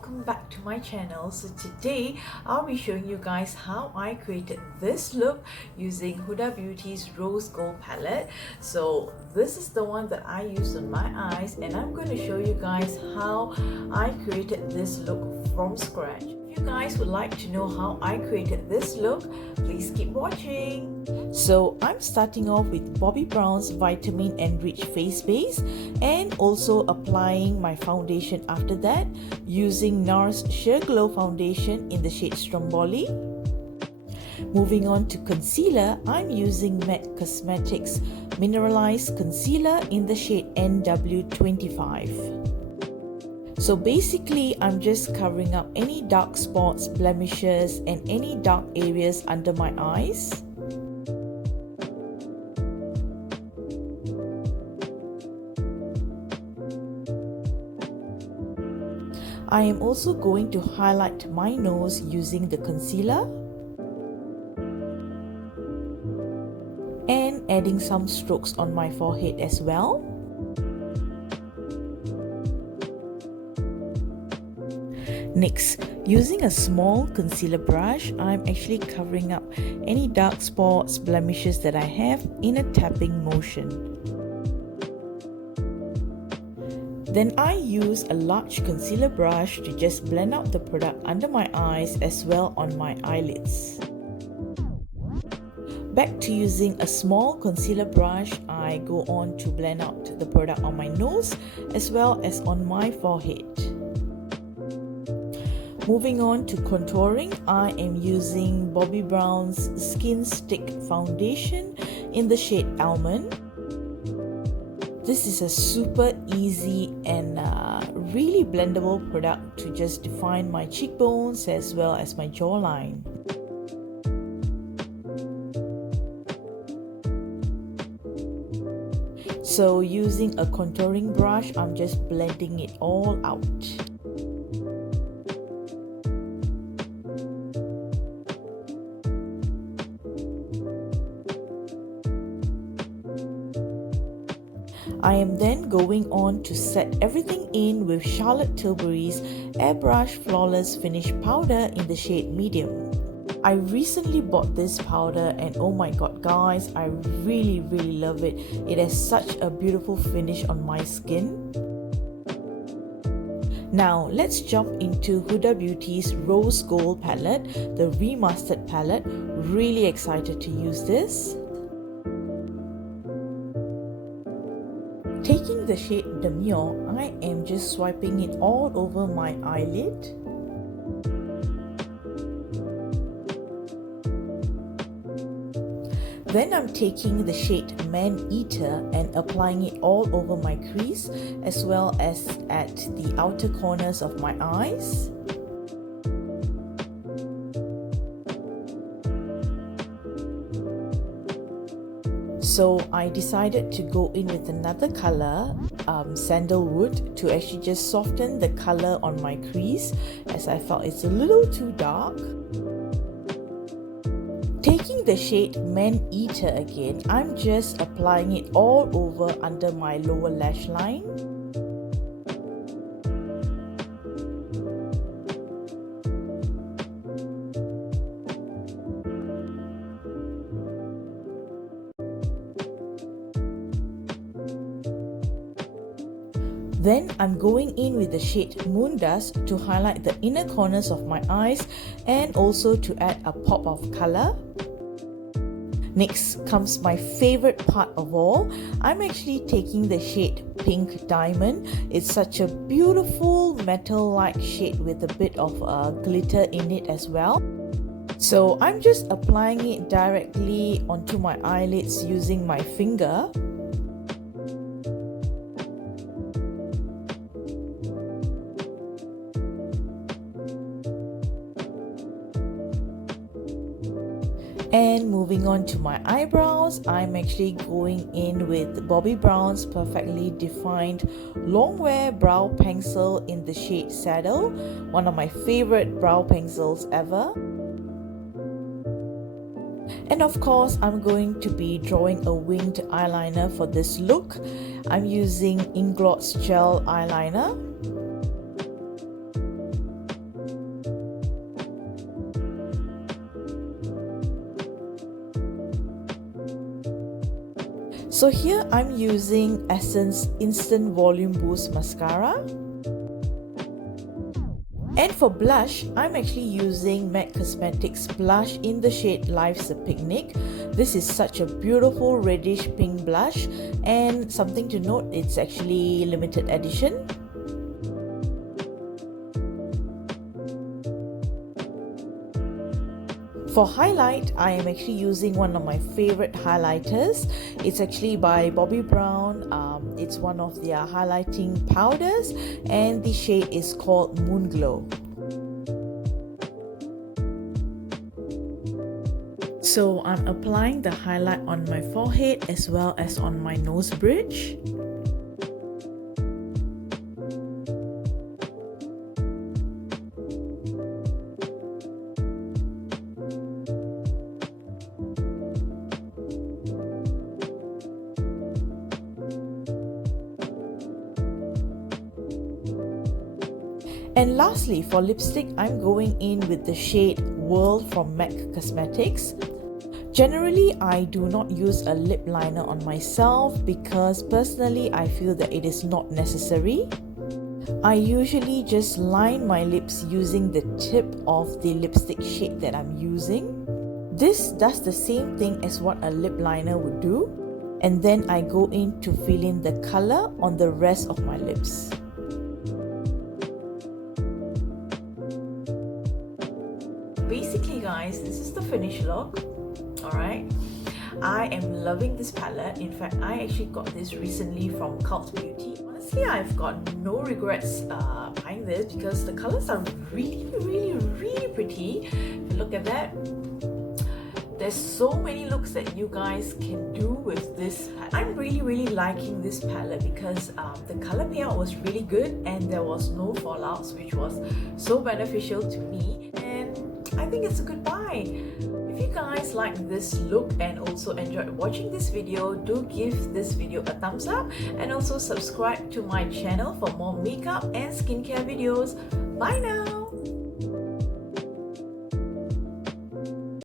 welcome back to my channel. So today I'll be showing you guys how I created this look using Huda Beauty's Rose Gold Palette. So this is the one that I used on my eyes, and I'm going to show you guys how I created this look from scratch. If you guys would like to know how I created this look, please keep watching. So I'm starting off with Bobbi Brown's Vitamin Enriched Face Base and also applying my foundation after that using Nars Sheer Glow Foundation in the shade Stromboli. Moving on to concealer, I'm using MAC Cosmetics Mineralize Concealer in the shade NW25. So basically, I'm just covering up any dark spots, blemishes, and any dark areas under my eyes. I am also going to highlight my nose using the concealer and adding some strokes on my forehead as well. Next, using a small concealer brush, I'm actually covering up any dark spots, blemishes that I have in a tapping motion. Then I use a large concealer brush to just blend out the product under my eyes as well on my eyelids. Back to using a small concealer brush, I go on to blend out the product on my nose as well as on my forehead. Moving on to contouring, I am using Bobbi Brown's Skin Stick Foundation in the shade Almond. This is a super easy and really blendable product to just define my cheekbones as well as my jawline. So using a contouring brush, I'm just blending it all out. I am then going on to set everything in with Charlotte Tilbury's Airbrush Flawless Finish Powder in the shade Medium. I recently bought this powder and oh my god guys, I really love it. It has such a beautiful finish on my skin. Now let's jump into Huda Beauty's Rose Gold Palette, the Remastered Palette. Really excited to use this. Taking the shade Demure, I am just swiping it all over my eyelid. Then I'm taking the shade MANEATER and applying it all over my crease as well as at the outer corners of my eyes. So I decided to go in with another color, Sandalwood, to actually just soften the color on my crease as I felt it's a little too dark. Taking the shade MANEATER again, I'm just applying it all over under my lower lash line. Then I'm going in with the shade Moondust to highlight the inner corners of my eyes and also to add a pop of color. Next comes my favorite part of all. I'm actually taking the shade Pink Diamond. It's such a beautiful metal-like shade with a bit of glitter in it as well. So I'm just applying it directly onto my eyelids using my finger. And moving on to my eyebrows, I'm actually going in with Bobbi Brown's Perfectly Defined Long Wear Brow Pencil in the shade Saddle, one of my favorite brow pencils ever. And of course, I'm going to be drawing a winged eyeliner for this look. I'm using Inglot's Gel Eyeliner. So here I'm using Essence Instant Volume Boost Mascara. And for blush, I'm actually using MAC Cosmetics blush in the shade Life's a Picnic. This is such a beautiful reddish pink blush, and something to note, it's actually limited edition. For highlight, I am actually using one of my favorite highlighters. It's actually by Bobbi Brown. It's one of their highlighting powders, and the shade is called Moon Glow. So I'm applying the highlight on my forehead as well as on my nose bridge. And lastly, for lipstick, I'm going in with the shade Whirl from MAC Cosmetics. Generally, I do not use a lip liner on myself because personally I feel that it is not necessary. I usually just line my lips using the tip of the lipstick shade that I'm using. This does the same thing as what a lip liner would do, and then I go in to fill in the color on the rest of my lips. Basically guys, this is the finished look. Alright, I am loving this palette. In fact, I actually got this recently from Huda Beauty. Honestly, I've got no regrets buying this because the colors are really pretty. If you look at that, there's so many looks that you guys can do with this palette. I'm really liking this palette because the color payout was really good and there was no fallouts, which was so beneficial to me, and I think it's a good buy. If you guys like this look and also enjoyed watching this video, do give this video a thumbs up and also subscribe to my channel for more makeup and skincare videos. Bye now!